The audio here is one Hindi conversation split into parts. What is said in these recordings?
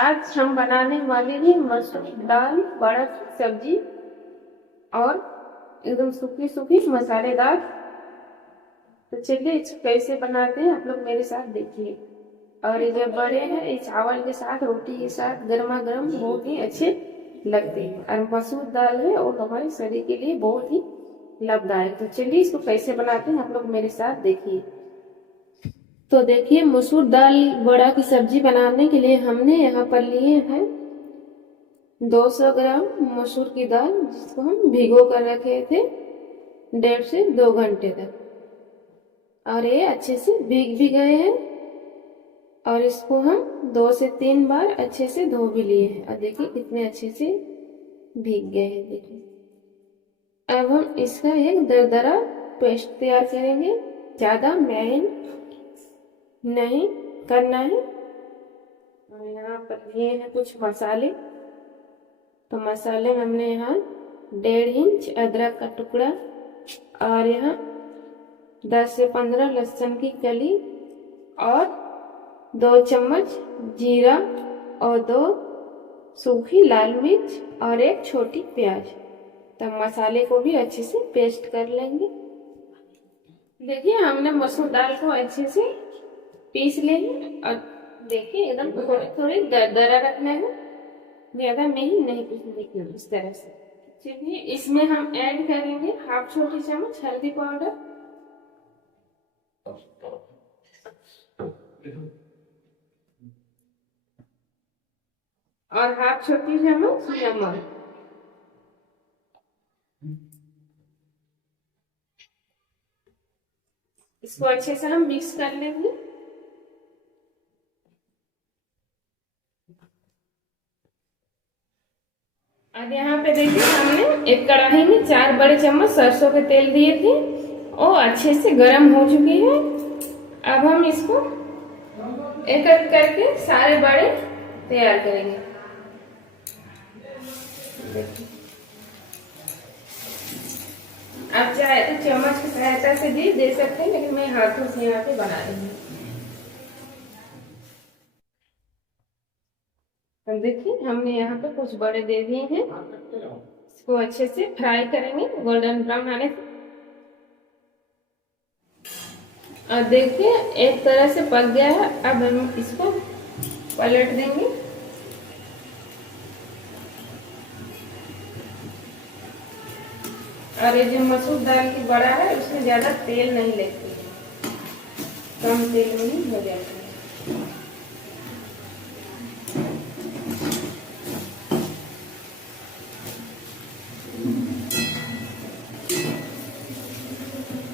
आज हम बनाने वाले हैं मसूर दाल बड़ा की सब्जी और एकदम सूखी सूखी मसालेदार। तो चलिए इसको कैसे बनाते हैं आप लोग मेरे साथ देखिए। और ये जब बड़े हैं ये चावल के साथ रोटी के साथ गर्मा गर्म बहुत ही अच्छे लगते हैं। और मसूर दाल है और हमारे शरीर के लिए बहुत ही लाभदायक। तो चलिए इसको कैसे बनाते हैं आप लोग मेरे साथ देखिए। तो देखिए मसूर दाल बड़ा की सब्जी बनाने के लिए हमने यहाँ पर लिए हैं 200 ग्राम मसूर की दाल, जिसको हम भिगो कर रखे थे 1.5 से 2 घंटे तक। और ये अच्छे से भीग भी गए हैं और इसको हम 2 से 3 बार अच्छे से धो भी लिए हैं। और देखिए कितने अच्छे से भीग गए हैं। देखिए अब हम इसका एक दरदरा पेस्ट तैयार करेंगे। ज़्यादा महीन नहीं करना है। और यहाँ पर लिए हैं कुछ मसाले। तो मसाले में हमने यहाँ 1.5 इंच अदरक का टुकड़ा और यहाँ 10 से 15 लहसुन की कली और 2 चम्मच जीरा और 2 सूखी लाल मिर्च और 1 छोटी प्याज। तो मसाले को भी अच्छे से पेस्ट कर लेंगे। देखिए हमने मसूर दाल को अच्छे से पीस लेंगे और देखिए एकदम थोड़ी थोड़ी दरदरा रखना है, ज्यादा नहीं पीसने की। इस तरह से चलिए इसमें हम ऐड करेंगे 1/2 छोटी चम्मच हल्दी पाउडर और 1/2 छोटी चम्मच नमक। इसको अच्छे से हम मिक्स कर लेंगे। अब यहाँ पे देखिए हमने एक कढ़ाई में 4 बड़े चम्मच सरसों के तेल दिए थे और अच्छे से गर्म हो चुके हैं। अब हम इसको एक एक करके सारे बड़े तैयार करेंगे। आप चाहे तो चम्मच की सहायता से भी दे सकते हैं, लेकिन मैं हाथों से यहाँ पे बना रही हूँ। देखिए हमने यहाँ पे कुछ बड़े दे दिए हैं। इसको अच्छे से फ्राई करेंगे गोल्डन ब्राउन आने से। और देखिए एक तरह से पक गया है। अब हम इसको पलट देंगे। और ये जो मसूर दाल की बड़ा है उसमें ज्यादा तेल नहीं लगती है, कम तेल में ही हो जाती है।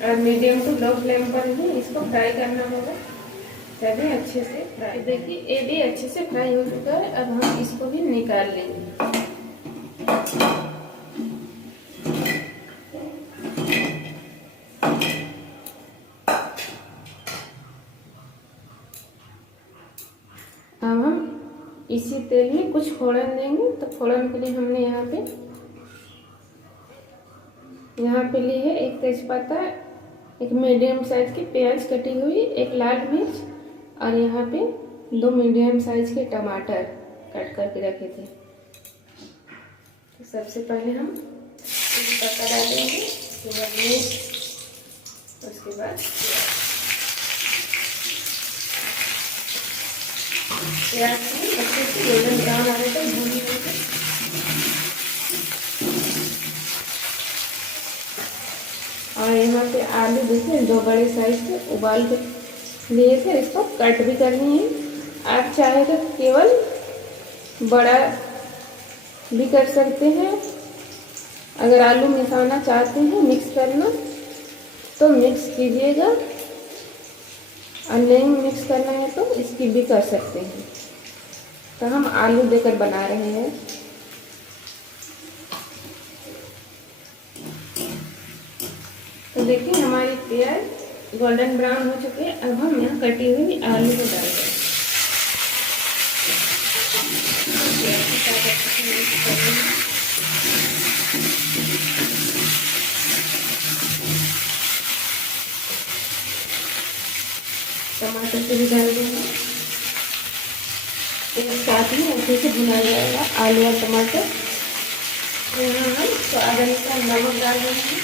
और मीडियम टू लो फ्लेम पर ही इसको फ्राई करना होगा, तभी अच्छे से फ्राई। देखिए ये भी अच्छे से फ्राई हो चुका है। अब हम इसको भी निकाल लेंगे। अब हम इसी तेल में कुछ फोड़न देंगे। तो फोड़न के लिए हमने यहाँ पे ली है 1 तेजपत्ता, 1 मीडियम साइज की प्याज कटी हुई, 1 लाल मिर्च और यहाँ पे 2 मीडियम साइज के टमाटर कट करके रखे थे। तो सबसे पहले हम तेजपत्ता डालेंगे, उसके बाद मिर्च, उसके बाद प्याज को अच्छे से गोल्डन ब्राउन आने तक भून लेंगे। और यहाँ पे आलू देखिए 2 बड़े साइज के उबाल के लिए थे, इसको कट भी करनी है। आप चाहे तो केवल बड़ा भी कर सकते हैं। अगर आलू मिसाना चाहते हैं, मिक्स करना, तो मिक्स कीजिएगा। और नहीं मिक्स करना है तो स्किप भी कर सकते हैं। तो हम आलू देकर बना रहे हैं। तो देखिए हमारी प्याज गोल्डन ब्राउन हो चुकी है। अब हम यहाँ कटी हुई आलू को डाल देंगे। टमाटर को भी डाल देंगे। एक साथ में अच्छे से भुना जाएगा आलू और टमाटर। यहाँ हम स्वाद अनुसार नमक डाल देंगे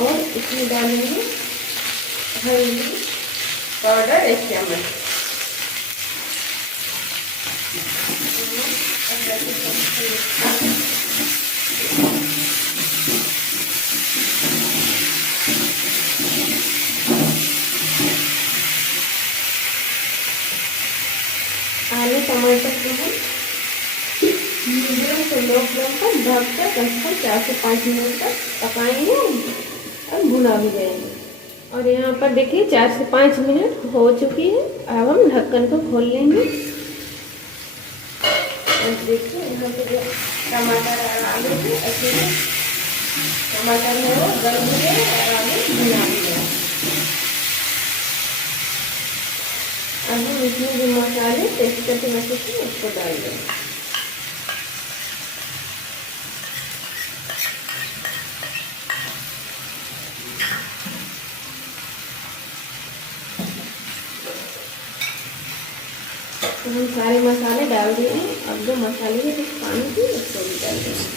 और इसमें डालेंगे हल्दी पाउडर 1 चम्मच। आलू टमाटर को हम मीडियम से लो फ्लेम पर ढककर कम 4 से 5 मिनट तक पकाएंगे और भुना भी जाएंगे। और यहाँ पर देखिए 4 से 5 मिनट हो चुकी है। अब हम ढक्कन को खोल लेंगे और देखिए यहाँ पे जो टमाटर और आलू है अच्छे से टमाटर है वो गल भी गए और आलू भुना भी गया। अब हम इसमें जो मसाले टेस्ट करके मसाले थे उसको डाल देंगे। तो हम सारे मसाले डाल दिए हैं। अब जो मसाले के कुछ पानी थी उसको भी डाल देंगे।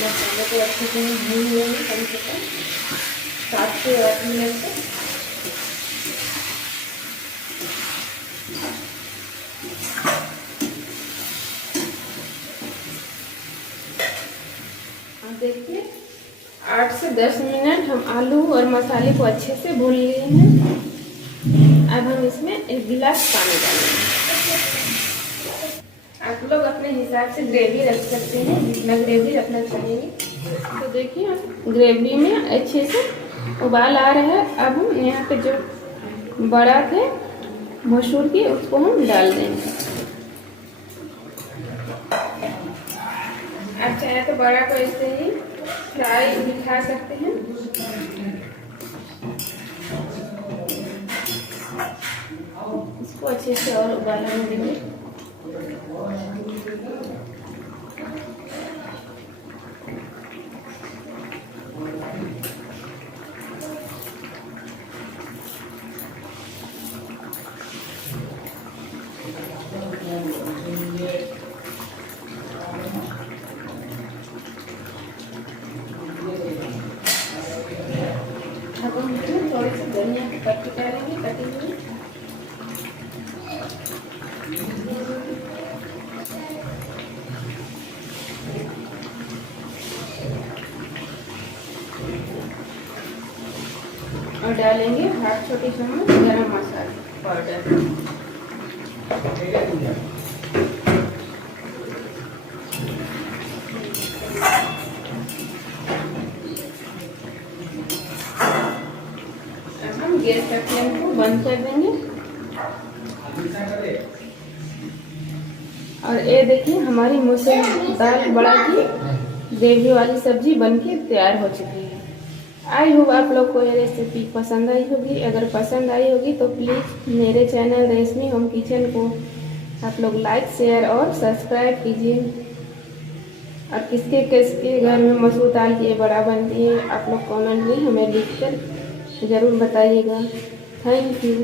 मसाले को अच्छे से भून लेंगे कम से कम 7 से 8 मिनट तक। अब देखिए 8 से 10 मिनट हम आलू और मसाले को अच्छे से भून लिए हैं। अब हम इसमें 1 गिलास पानी डालेंगे। आप लोग अपने हिसाब से ग्रेवी रख सकते हैं, जितना ग्रेवी रखना चाहेंगे। तो देखिए ग्रेवी में अच्छे से उबाल आ रहा है। अब हम यहाँ पे जो बड़ा थे मसूर की उसको हम डाल देंगे। आप चाहे तो बड़ा को ऐसे ही फ्राई भी खा सकते हैं। इसको अच्छे से और उबाला देंगे। अब हम इसमें थोड़ी सी धनिया की पत्ती डालेंगे कटी हुई। और डालेंगे 1/2 छोटी चम्मच गरम मसाला पाउडर। अब हम गैस का फ्लेम को बंद कर देंगे। और ये देखिए हमारी मसूर दाल बड़ा की ग्रेवी वाली सब्जी बनके तैयार हो चुकी है। आई होप आप लोग को ये रेसिपी पसंद आई होगी। अगर पसंद आई होगी तो प्लीज़ मेरे चैनल रेशमी होम किचन को आप लोग लाइक शेयर और सब्सक्राइब कीजिए। और किसके किसके घर में मसूर दाल की बड़ा बनती है आप लोग कमेंट में हमें लिखकर ज़रूर बताइएगा। Thank you.